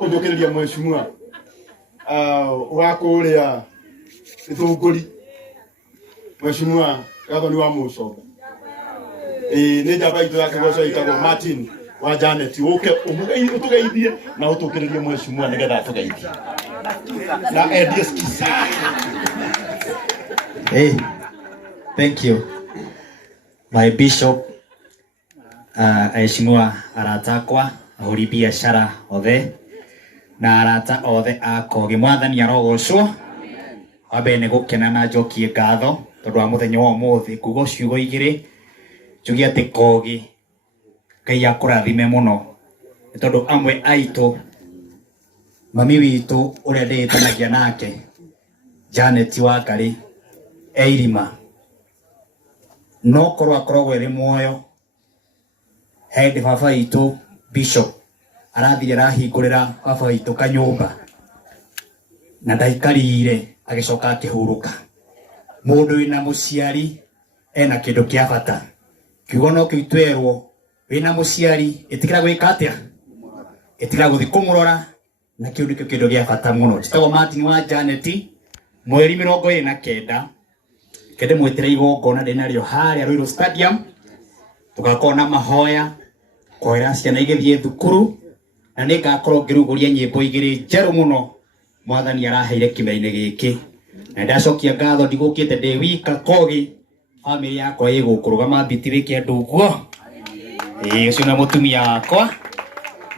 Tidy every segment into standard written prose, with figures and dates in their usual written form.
kunjukiria mheshimiwa wako uria itunguri mheshimiwa gathoni wa Mucoga ni njamba itu yake goco itagwo Martin wa Janet uke utugeithie na utukiririe mheshimiwa nigetha atugeithie na Edies Kisa. Hey, thank you my bishop, aheshimiwa aratakwa ahuri biashara othe na arata othe akogi mwathani arogocwo abene gukena na njokie ngatho tondu wa muthenya wa muthi kugo ciugo igiri njugi ati kogi Ngai akurathime muno tondu amwe aitu mami witu uria nditanagia nake Janet wa Ngari eirima no korwo akoragwo eri muoyo hendi baba itu bishop arathire arahingurira baba witu kanyumba na ndaikarire agicoka akihuruka. Mundu wina muciari ena kindu kia bata kiugo no kiitwerwo wina muciari itikira gwika atia itikira guthi kumurora na kiu ndikio kindu gia bata muno. Titagwo Martin wa Janet mweri 29 kende mwetire igongona rinario haria Ruiru Stadium tugakona mahoya kwera ciana igithie thukuru na ningakorwo ngiruguria nyimbo igiri njeru muno mwathani araheire kimeine giki na ndacokia ngatho ndigukite ndi wika kogi family yakwa igukurugama mbitire kindu guo ucio na mutumia wakwa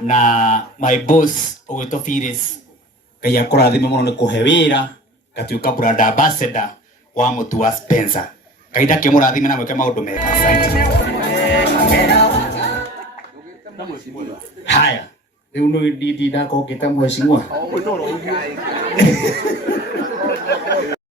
na my boss ugwitwo Phyllis Ngai akurathime muno ni kuhe wira ngatuika brand ambassador wa mutu wa Spencer. Ngai ndakimurathime na mweke maundu mega. Asante. Haya riu no ndidi ndakongeta mheshimiwa